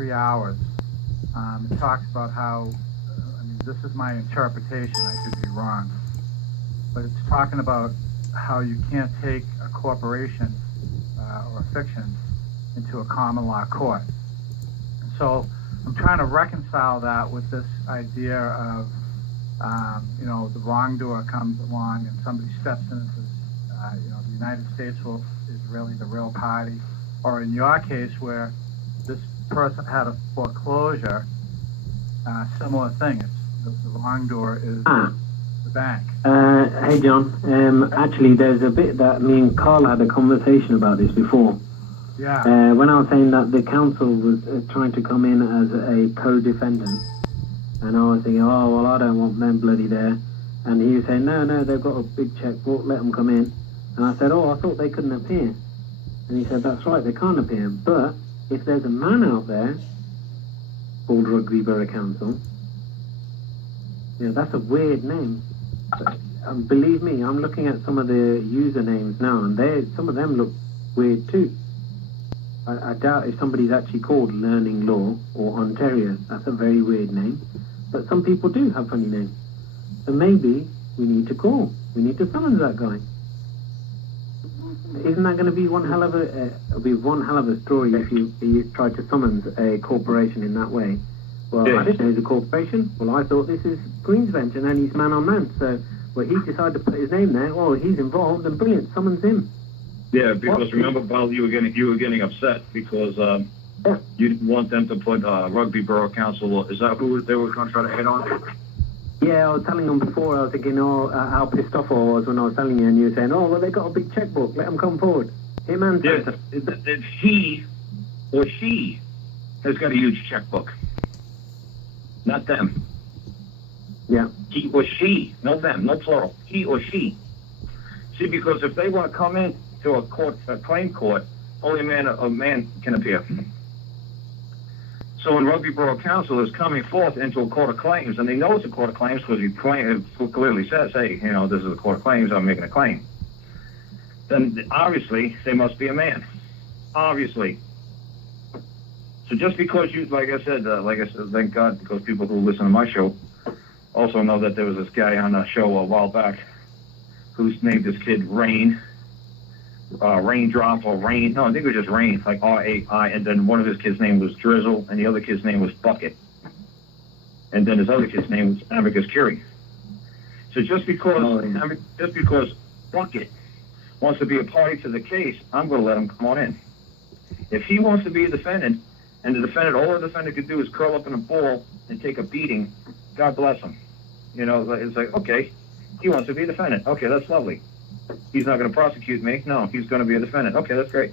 3 hours. It talks about how, I mean, this is my interpretation, I could be wrong, but it's talking about how you can't take a corporation or a fiction into a common law court. So I'm trying to reconcile that with this idea of, the wrongdoer comes along and somebody steps in and says, the United States is really the real party. Or in your case where this person had a foreclosure, similar thing. It's the wrongdoer is the bank. Hey John, actually there's a bit that me and Carl had a conversation about this before. Yeah. When I was saying that the council was trying to come in as a co-defendant, and I was thinking, oh, well, I don't want them bloody there. And he was saying, no, they've got a big checkbook, let them come in. And I said, oh, I thought they couldn't appear. And he said, that's right, they can't appear. But if there's a man out there called Rugby Borough Council, that's a weird name. Believe me, I'm looking at some of the usernames now, and some of them look weird too. I doubt if somebody's actually called Learning Law or Ontario. That's a very weird name. But some people do have funny names. So maybe we need to call. We need to summons that guy. Isn't that going to be one hell of a story if you try to summons a corporation in that way? Well, I didn't know it was a corporation. Well, I thought this is Queensbench, and then he's man on man. So, he decided to put his name there. Oh, he's involved, and brilliant, summons him. Yeah, because remember, Val, you were getting upset because you didn't want them to put Rugby Borough Council. Is that who they were going to try to hit on? Yeah, I was telling them before. I was thinking, how pissed off I was when I was telling you, and you were saying, oh, well, they got a big checkbook. Let them come forward. Him and it's he or she has got a huge checkbook, not them. Yeah. He or she, not them, no plural. He or she. See, because if they want to come in to a claim court, only a man can appear. So when Rugby Borough Council is coming forth into a court of claims, and they know it's a court of claims because it clearly says, hey, this is a court of claims, I'm making a claim. Then obviously they must be a man. Obviously. So just because you, like I said, thank God, because people who listen to my show also know that there was this guy on a show a while back who's named his kid Rain. Raindrop or Rain. No, I think it was just Rain, like R-A-I, and then one of his kids' name was Drizzle, and the other kid's name was Bucket. And then his other kid's name was Amicus Curie. So just because Bucket wants to be a party to the case, I'm going to let him come on in. If he wants to be a defendant, and all the defendant could do is curl up in a ball and take a beating, God bless him. It's like, okay, he wants to be a defendant. Okay, that's lovely. He's not going to prosecute me. No, he's going to be a defendant. Okay, that's great.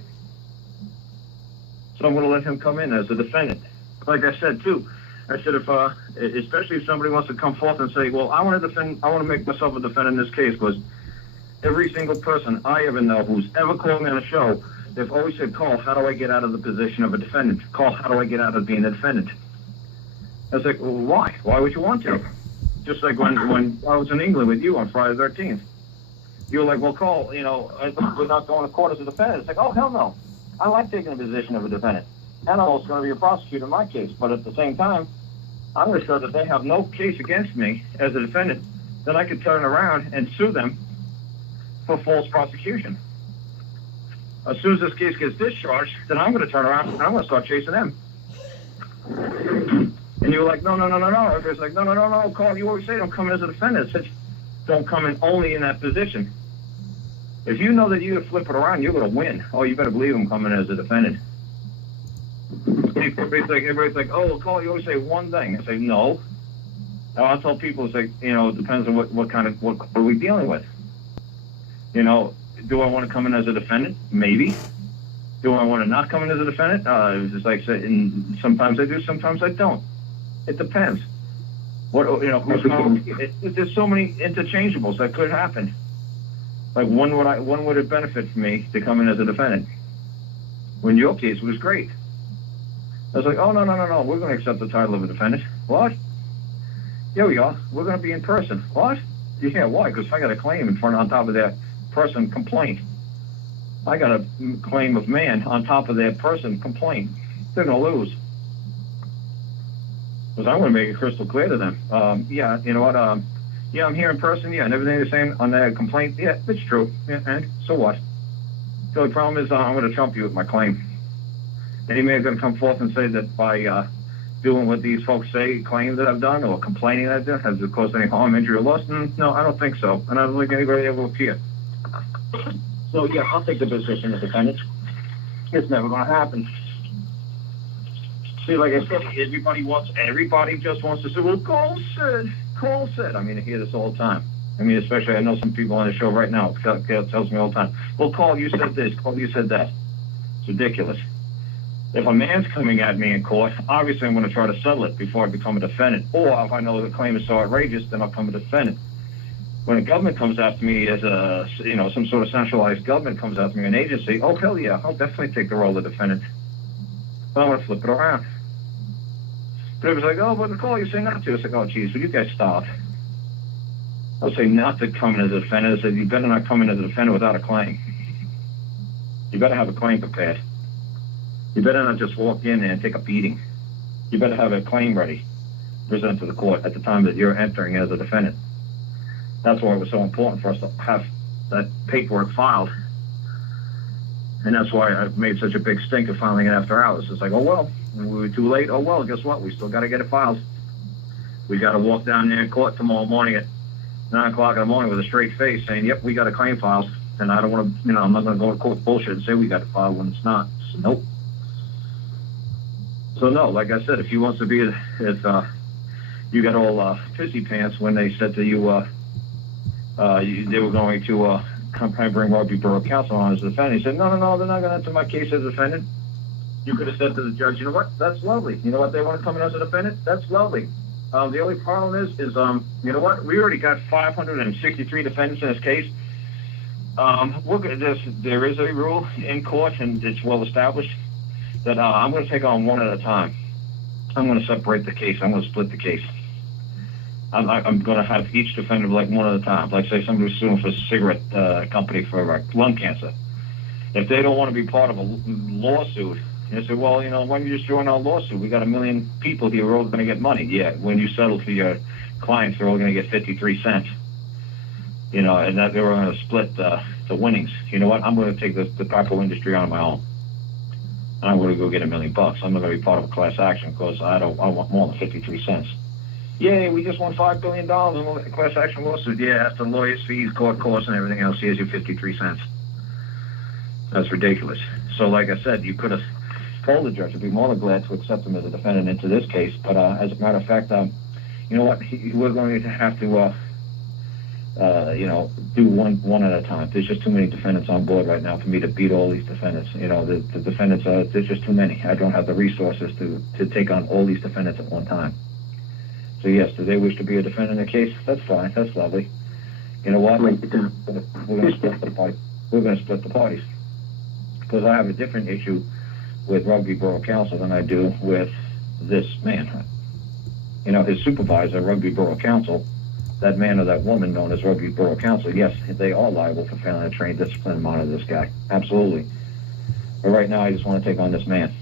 So I'm going to let him come in as a defendant. Like I said, too, especially if somebody wants to come forth and say, well, I want to make myself a defendant in this case, because every single person I ever know who's ever called me on a show, they've always said, Carl, how do I get out of the position of a defendant? Carl, how do I get out of being a defendant? I was like, well, why? Why would you want to? Just like when I was in England with you on Friday the 13th. You were like, well, Carl, we're not going to court as a defendant. It's like, oh, hell no. I like taking the position of a defendant. And I'm also going to be a prosecutor in my case. But at the same time, I'm going to show that they have no case against me as a defendant. Then I could turn around and sue them for false prosecution. As soon as this case gets discharged, then I'm going to turn around and I'm going to start chasing them. And you were like, no. Everybody's like, no, Carl, you always say don't come in as a defendant. It's don't come in only in that position. If you know that you can flip it around, you're going to win. Oh, you better believe I'm coming as a defendant. Everybody's like, oh, well, Carl, you always say one thing. I say, no. I'll tell people, it's like, it depends on what are we dealing with. Do I want to come in as a defendant? Maybe. Do I want to not come in as a defendant? It's just like, sometimes I do, sometimes I don't. It depends. There's so many interchangeables that could happen. Like when would it benefit me to come in as a defendant? When your case was great. I was like, oh no, we're going to accept the title of a defendant. What? Here we are. We're going to be in person. What? Yeah, why? Because I got a claim on top of that person complaint. I got a claim of man on top of that person complaint. They're going to lose. Because I want to make it crystal clear to them. Yeah, you know what? Yeah, I'm here in person. Yeah, and everything they're saying on that complaint. Yeah, it's true. Yeah, and so what? The only problem is I'm going to trump you with my claim. Any man going to come forth and say that by doing what these folks say, claim that I've done, or complaining that I've done, has it caused any harm, injury, or loss? No, I don't think so. And I don't think anybody ever will appear. So, yeah, I'll take the position of defendant. It's never going to happen. See, like I said, everybody just wants to say, well, Cole said. I mean, I hear this all the time. I mean, especially I know some people on the show right now tells me all the time, well, Carl, you said this, Carl, you said that. It's ridiculous. If a man's coming at me in court, obviously I'm going to try to settle it before I become a defendant. Or if I know the claim is so outrageous, then I'll become a defendant. When a government comes after me as some sort of centralized government comes after me, an agency, oh, hell yeah, I'll definitely take the role of defendant. But I'm going to flip it around. But it was like, oh, but Nicole, you say not to. It's like, oh, geez, will you guys stop? I'll say not to come in as a defendant. I said, you better not come in as a defendant without a claim. You better have a claim prepared. You better not just walk in and take a beating. You better have a claim ready, present to the court at the time that you're entering as a defendant. That's why it was so important for us to have that paperwork filed. And that's why I made such a big stink of filing it after hours. It's like, oh, well, we were too late. Oh, well, guess what? We still got to get it filed. We got to walk down there in court tomorrow morning at 9 o'clock in the morning with a straight face saying, yep, we got a claim filed. And I don't want to, I'm not going to go to court bullshit and say we got it filed when it's not. So, nope. So, no, like I said, if you want to be, if you got all pissy pants when they said to you, they were going to come bring Rugby Borough Council on as a defendant. He said, no, they're not going to enter my case as a defendant. You could have said to the judge, you know what, that's lovely. You know what, they want to come in as a defendant? That's lovely. The only problem is you know what, we already got 563 defendants in this case. There is a rule in court, and it's well established, that I'm going to take on one at a time. I'm going to separate the case. I'm going to split the case. I'm going to have each defendant like one at a time. Like, say, somebody was suing for a cigarette company for lung cancer. If they don't want to be part of a lawsuit, you say, well, why don't you just join our lawsuit? We got 1 million people here. We're all going to get money. Yeah, when you settle for your clients, they're all going to get 53 cents. And that they're going to split the winnings. You know what? I'm going to take the tobacco industry on my own. And I'm going to go get $1 million. I'm not going to be part of a class action because I want more than 53 cents. Yay, we just won $5 billion in a class action lawsuit. Yeah, after lawyers' fees, court costs, and everything else, here's your 53 cents. That's ridiculous. So, like I said, you could have told the judge, I'd be more than glad to accept him as a defendant into this case. But as a matter of fact, you know what? We're going to have to, do one at a time. There's just too many defendants on board right now for me to beat all these defendants. The defendants, there's just too many. I don't have the resources to take on all these defendants at one time. So, yes, do they wish to be a defendant in the case? That's fine. That's lovely. You know what? We're going to split the parties. We're going to split the parties. Because I have a different issue with Rugby Borough Council than I do with this man. His supervisor, Rugby Borough Council, that man or that woman known as Rugby Borough Council, yes, they are liable for failing to train, discipline, and monitor this guy. Absolutely. But right now, I just want to take on this man.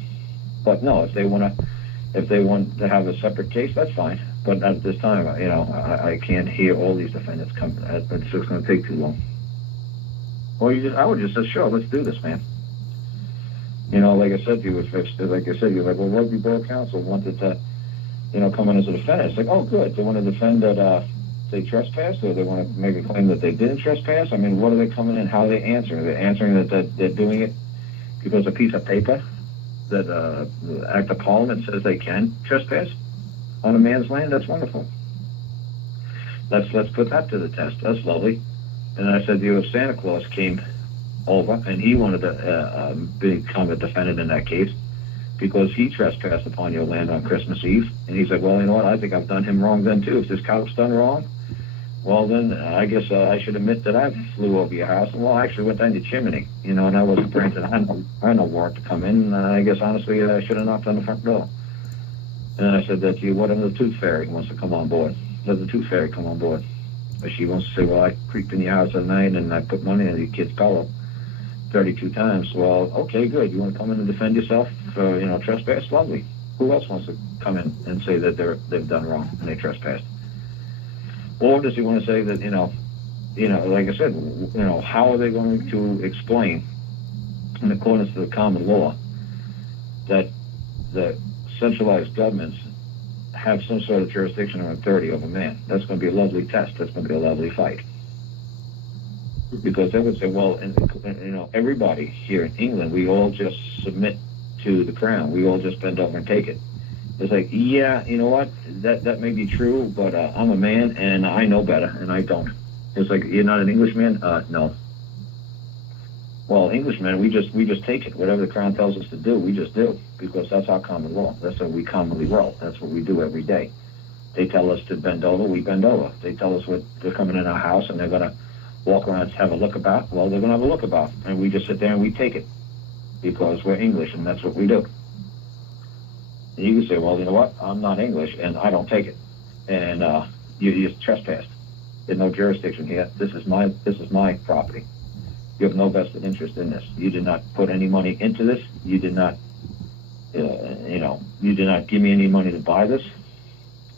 But no, if they want to have a separate case, that's fine. But at this time, I can't hear all these defendants come. It's just going to take too long. Well, I would just say, sure, let's do this, man. Like I said to you, you're like, well, Rugby Borough Council wanted to, come in as a defendant. It's like, oh, good. They want to defend that they trespassed, or they want to make a claim that they didn't trespass. I mean, what are they coming in? How are they answering? They're answering that they're doing it because a piece of paper that the Act of Parliament says they can trespass on a man's land. That's wonderful. Let's put that to the test. That's lovely. And I said to you, if Santa Claus came over and he wanted to become a defendant in that case because he trespassed upon your land on Christmas Eve, and he said, well, you know what, I think I've done him wrong then too. If this cop's done wrong, well, then I guess I should admit that I flew over your house and, well, I actually went down your chimney, and I wasn't granted. I had no warrant to come in, and I guess, honestly, I should have knocked on the front door. And I said that to you, what if the Tooth Fairy wants to come on board? Let the Tooth Fairy come on board. But she wants to say, well, I creeped in your house at night, and I put money in your kid's pillow 32 times. Well, okay, good. You want to come in and defend yourself for, trespass? Lovely. Who else wants to come in and say that they've done wrong and they trespassed? Or does he want to say that, like I said, how are they going to explain, in accordance to the common law, that the centralized governments have some sort of jurisdiction or authority over man? That's going to be a lovely test. That's going to be a lovely fight. Because they would say, well, everybody here in England, we all just submit to the crown. We all just bend over and take it. It's like, yeah, you know what? That may be true, but I'm a man and I know better, and I don't. It's like, you're not an Englishman? No. Well, Englishmen, we just take it. Whatever the crown tells us to do, we just do, because that's our common law. That's how we commonly roll. That's what we do every day. They tell us to bend over, we bend over. They tell us they're coming in our house and they're going to walk around and have a look about. Well, they're going to have a look about, and we just sit there and we take it, because we're English and that's what we do. And you can say, well, you know what? I'm not English and I don't take it, and you trespassed. There's no jurisdiction here. This is my property. You have no vested interest in this. You did not put any money into this. You did not, you did not give me any money to buy this.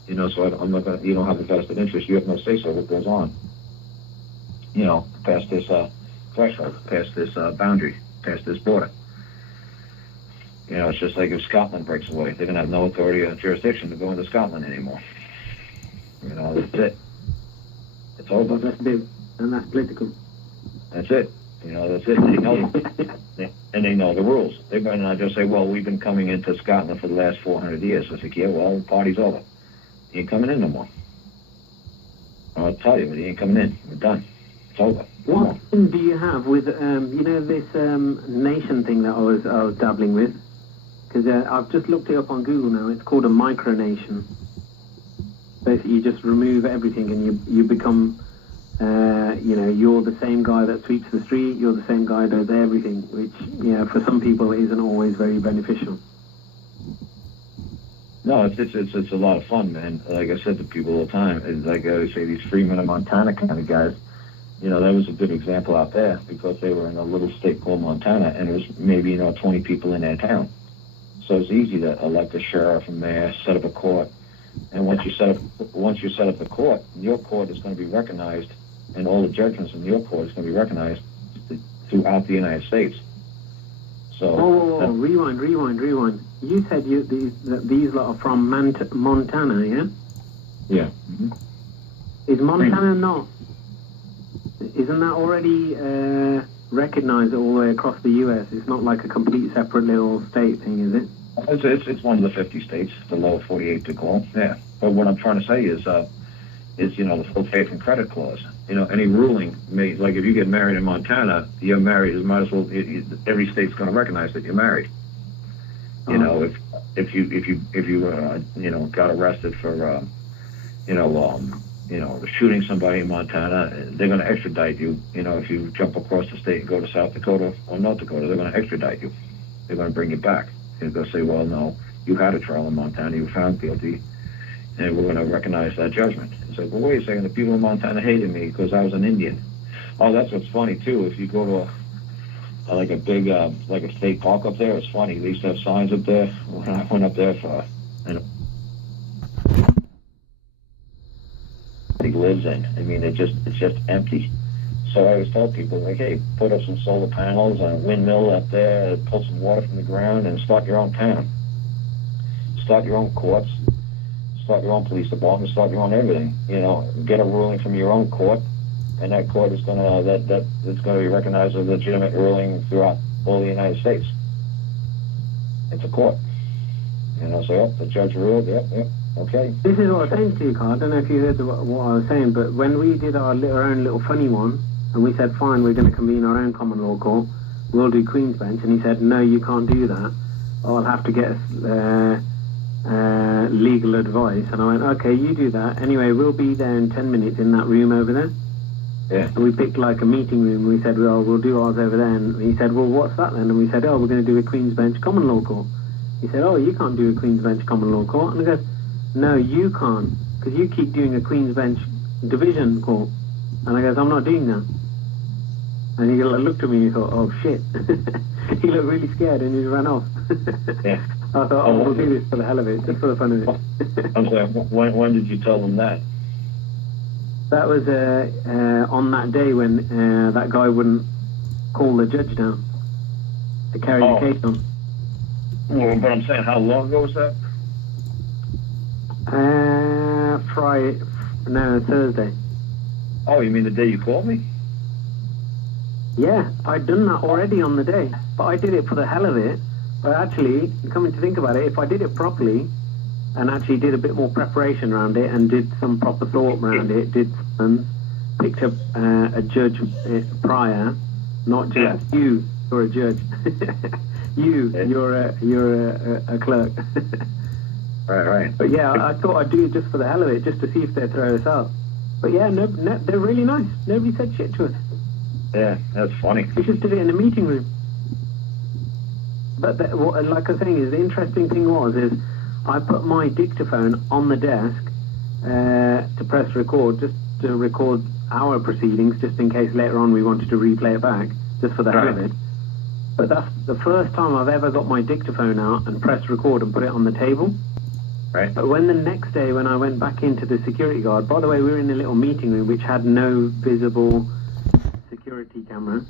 So I'm not gonna. You don't have a vested interest. You have no say so what goes on. Past this threshold, past this boundary, past this border. It's just like if Scotland breaks away, they're gonna have no authority or jurisdiction to go into Scotland anymore. That's it. It's over. Well, that's big, and that's political. That's it. That's it. They know, and they know the rules. They better not just say, well, we've been coming into Scotland for the last 400 years. I think, yeah, well, the party's over. He ain't coming in no more. I'll tell you, he ain't coming in. We're done. It's over. What thing do you have with, this nation thing that I was dabbling with? Because I've just looked it up on Google now. It's called a micronation. Basically, you just remove everything and you become... you're the same guy that sweeps the street, you're the same guy that does everything, which, for some people isn't always very beneficial. No, it's a lot of fun, man. Like I said to people all the time, it's like I always say, these Freeman of Montana kind of guys, that was a good example out there, because they were in a little state called Montana, and it was maybe, 20 people in their town. So it's easy to elect a sheriff, a mayor, set up a court, and once you set up the court, your court is going to be recognized, and all the judgments in your court is going to be recognized throughout the United States. So, rewind. You said these lot are from Montana, yeah? Yeah. Mm-hmm. Is Montana not? Isn't that already recognized all the way across the U.S.? It's not like a complete separate little state thing, is it? It's one of the 50 states, the lower 48 to call. Yeah. But what I'm trying to say is the full faith and credit clause. Any ruling made, like if you get married in Montana, you're married. You might as well. Every state's going to recognize that you're married. If you got arrested for shooting somebody in Montana, they're going to extradite you. If you jump across the state and go to South Dakota or North Dakota, they're going to extradite you. They're going to bring you back. They're going to say, well, no, you had a trial in Montana, you were found guilty, and we're going to recognize that judgment. It's like, well, wait a second, the people in Montana hated me because I was an Indian. Oh, that's what's funny, too. If you go to like a big, like a state park up there, it's funny. They used to have signs up there. When I went up there for, he lives in. I mean, it's just empty. So I always tell people, like, hey, put up some solar panels and a windmill up there, pull some water from the ground, and start your own town. Start your own courts. Start your own police department. Start your own everything. Get a ruling from your own court, and that court is gonna it's gonna be recognized as a legitimate ruling throughout all the United States. It's a court. So the judge ruled. Yep. Okay. This is what I was saying to you, Carl. I don't know if you heard what I was saying, but when we did our own little funny one, and we said, fine, we're going to convene our own common law court, we'll do Queen's Bench, and he said, no, you can't do that. I'll have to get legal advice. And I went, okay, you do that. Anyway, we'll be there in 10 minutes in that room over there. Yeah. And we picked like a meeting room. We said, well, we'll do ours over there. And he said, well, what's that then? And we said, oh, we're going to do a Queen's Bench common law court. He said, oh, you can't do a Queen's Bench common law court. And I go, no, you can't, because you keep doing a Queen's Bench division court. And I goes, I'm not doing that. And he looked at me and he thought, oh shit. He looked really scared and he ran off. Yeah. I thought, oh, we'll do this for the hell of it, just for the fun of it. I'm sorry, when did you tell them that? That was on that day when that guy wouldn't call the judge down to carry the case on. Well, but I'm saying, how long ago was that? Thursday. Oh, you mean the day you called me? Yeah, I'd done that already on the day, but I did it for the hell of it. But actually, coming to think about it, if I did it properly and actually did a bit more preparation around it and did some proper thought around it, picked up a judge prior, not just you, you're a judge. You're a clerk. Right. But yeah, I thought I'd do it just for the hell of it, just to see if they'd throw us out. But yeah, no, they're really nice. Nobody said shit to us. Yeah, that's funny. We just did it in a meeting room. But like I was saying, the interesting thing is I put my dictaphone on the desk to press record, just to record our proceedings, just in case later on we wanted to replay it back, just for the hell of it. But that's the first time I've ever got my dictaphone out and pressed record and put it on the table. Right. But when the next day, when I went back into the security guard, by the way, we were in a little meeting room which had no visible security camera.